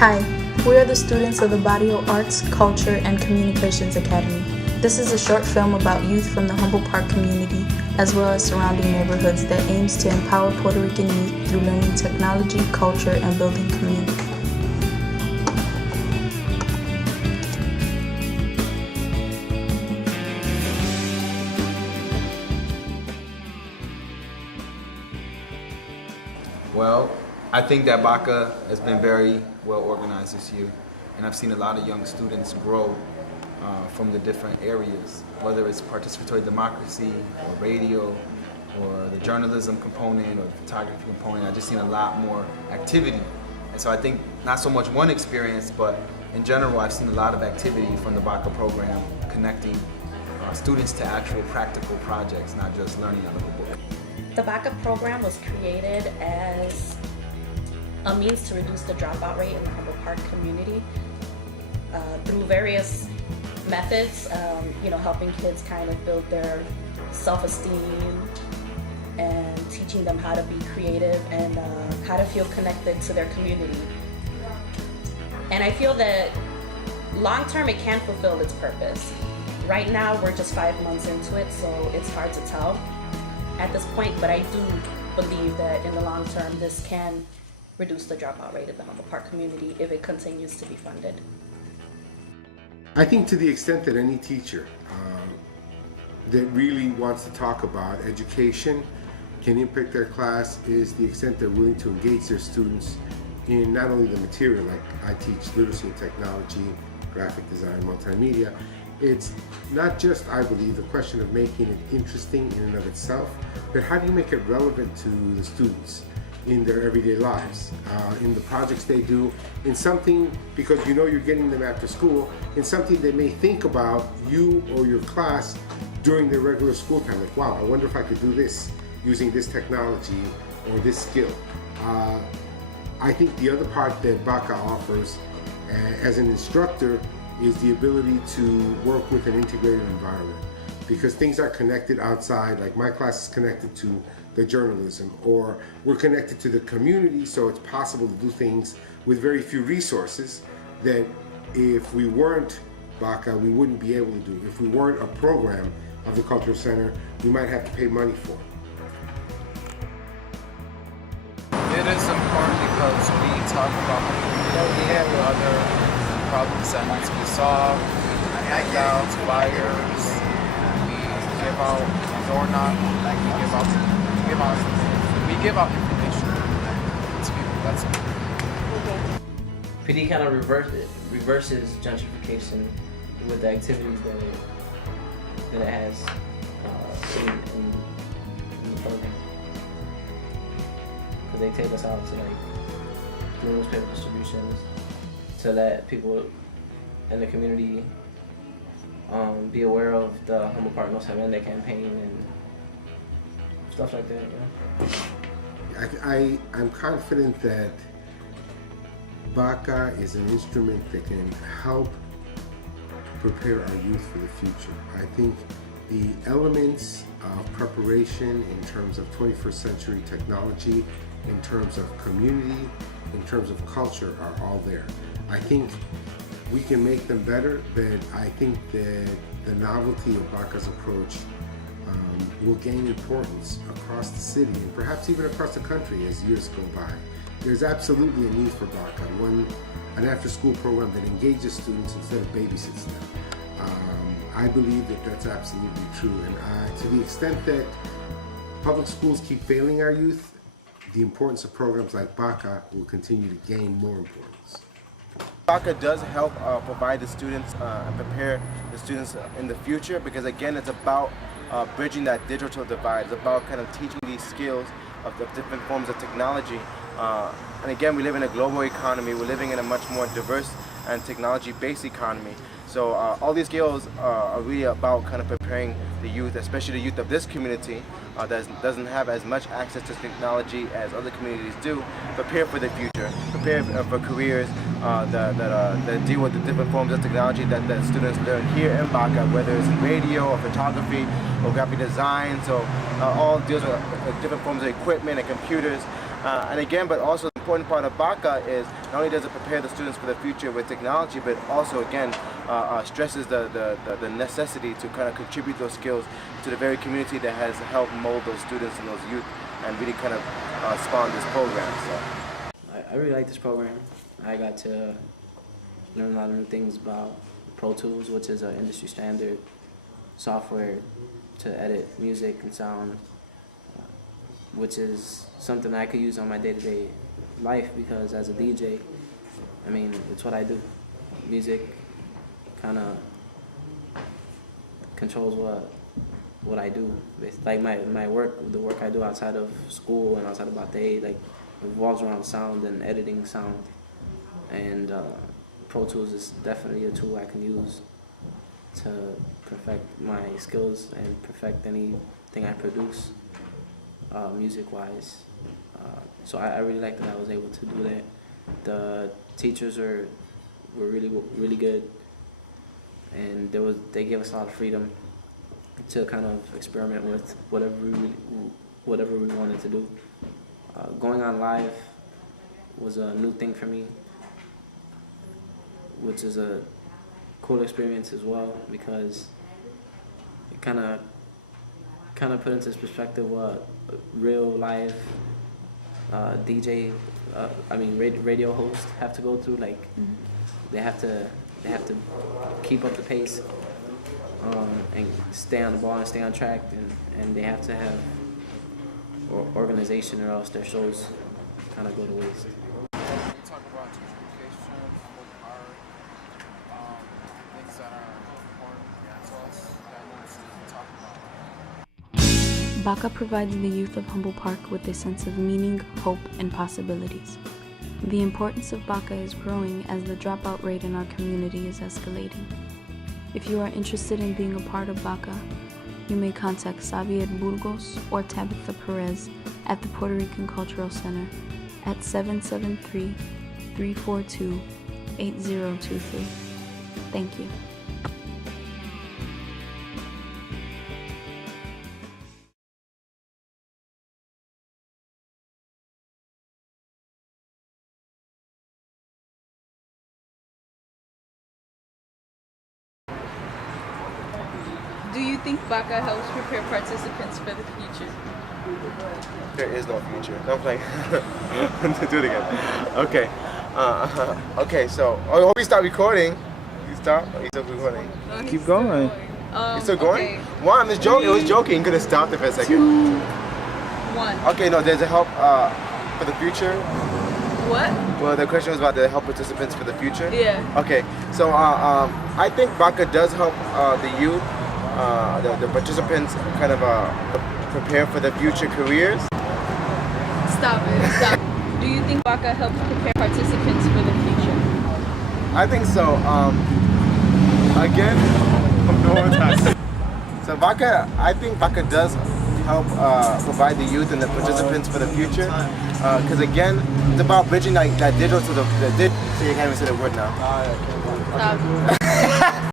Hi, we are the students of the Barrio Arts, Culture, and Communications Academy. This is a short film about youth from the Humboldt Park community, as well as surrounding neighborhoods that aims to empower Puerto Rican youth through learning technology, culture, and building community. Well, I think that Bacca has been very well organized this year, and I've seen a lot of young students grow from the different areas, whether it's participatory democracy or radio or the journalism component or the photography component. I've just seen a lot more activity. And so I think not so much one experience, but in general I've seen a lot of activity from the Bacca program connecting students to actual practical projects, not just learning out of a book. The Bacca program was created as a means to reduce the dropout rate in the Humboldt Park community through various methods, helping kids kind of build their self-esteem and teaching them how to be creative and how to feel connected to their community. And I feel that long-term it can fulfill its purpose. Right now we're just 5 months into it, so it's hard to tell at this point, but I do believe that in the long term this can reduce the dropout rate of the Humboldt Park community if it continues to be funded. I think to the extent that any teacher that really wants to talk about education can impact their class is the extent they're willing to engage their students in not only the material, like I teach literacy and technology, graphic design, multimedia. It's not just, I believe, the question of making it interesting in and of itself, but how do you make it relevant to the students in their everyday lives, in the projects they do, in something, because you're getting them after school, in something they may think about you or your class during their regular school time. Like, wow, I wonder if I could do this using this technology or this skill. I think the other part that Bacca offers as an instructor is the ability to work with an integrated environment, because things are connected outside. Like my class is connected to the journalism, or we're connected to the community, so it's possible to do things with very few resources that if we weren't Bacca, we wouldn't be able to do. If we weren't a program of the Cultural Center, we might have to pay money for it. It is important because we talk about other problems that need to be solved, handouts, flyers, we give out doorknob, we give out information to people. That's it. PD kind of reverses gentrification with the activities that it has in the program. Because they take us out to do newspaper distributions, to let people in the community be aware of the Humboldt Park Knows How to End It campaign and stuff like that. I'm confident that Bacca is an instrument that can help prepare our youth for the future. I think the elements of preparation in terms of 21st century technology, in terms of community, in terms of culture are all there. I think we can make them better, but I think that the novelty of Bacca's approach will gain importance across the city and perhaps even across the country as years go by. There's absolutely a need for Bacca, an after-school program that engages students instead of babysits them. I believe that that's absolutely true, and to the extent that public schools keep failing our youth, the importance of programs like Bacca will continue to gain more importance. Bacca does help provide the students and prepare the students in the future, because again it's about bridging that digital divide. It's about kind of teaching these skills of the different forms of technology. And again, we live in a global economy. We're living in a much more diverse and technology-based economy. So all these skills are really about kind of preparing the youth, especially the youth of this community that doesn't have as much access to technology as other communities do, prepare for the future, prepare for careers that deal with the different forms of technology that students learn here in Bacca, whether it's in radio or photography or graphic design. So all deals with different forms of equipment and computers. And again, but also important part of Bacca is not only does it prepare the students for the future with technology, but also again stresses the necessity to kind of contribute those skills to the very community that has helped mold those students and those youth and really kind of spawn this program. So I really like this program. I got to learn a lot of new things about Pro Tools, which is an industry standard software to edit music and sound, which is something I could use on my day-to-day life because as a DJ, I mean, it's what I do. Music kind of controls what I do. It's like my work, the work I do outside of school and outside of Bacca, like revolves around sound and editing sound. And Pro Tools is definitely a tool I can use to perfect my skills and perfect anything I produce music-wise. So I really like that I was able to do that. The teachers were really good, and they gave us a lot of freedom to kind of experiment with whatever we wanted to do. Going on live was a new thing for me, which is a cool experience as well because it kind of put into perspective what real live radio hosts have to go through. Like they have to keep up the pace and stay on the ball and stay on track, and they have to have organization or else their shows kind of go to waste. We talk about gentrification, humble part, things that are important to us that needs to be talked about. Bacca provides the youth of Humble Park with a sense of meaning, hope, and possibilities. The importance of Bacca is growing as the dropout rate in our community is escalating. If you are interested in being a part of Bacca, you may contact Xavier Burgos or Tabitha Perez at the Puerto Rican Cultural Center at 773-342-8023. Thank you. Do you think Bacca helps prepare participants for the future? there is no future. No, I'm playing. Do it again. Okay. Okay. So, oh, we start recording. You stop. You still recording. Keep going. You still going? Okay. One, it's joking. It was joking. You could have stopped it for a second. 2, 1. Okay. No, there's a help for the future. What? Well, the question was about the help participants for the future. Yeah. Okay, so I think Bacca does help the youth, the participants, kind of prepare for the future careers. Stop it. Stop. Do you think Bacca helps prepare participants for the future? I think so. Again, no one touched. So Bacca, I think Bacca does help provide the youth and the participants for the future. Because again, it's about bridging that digital to the so you can't even say the word now. Stop.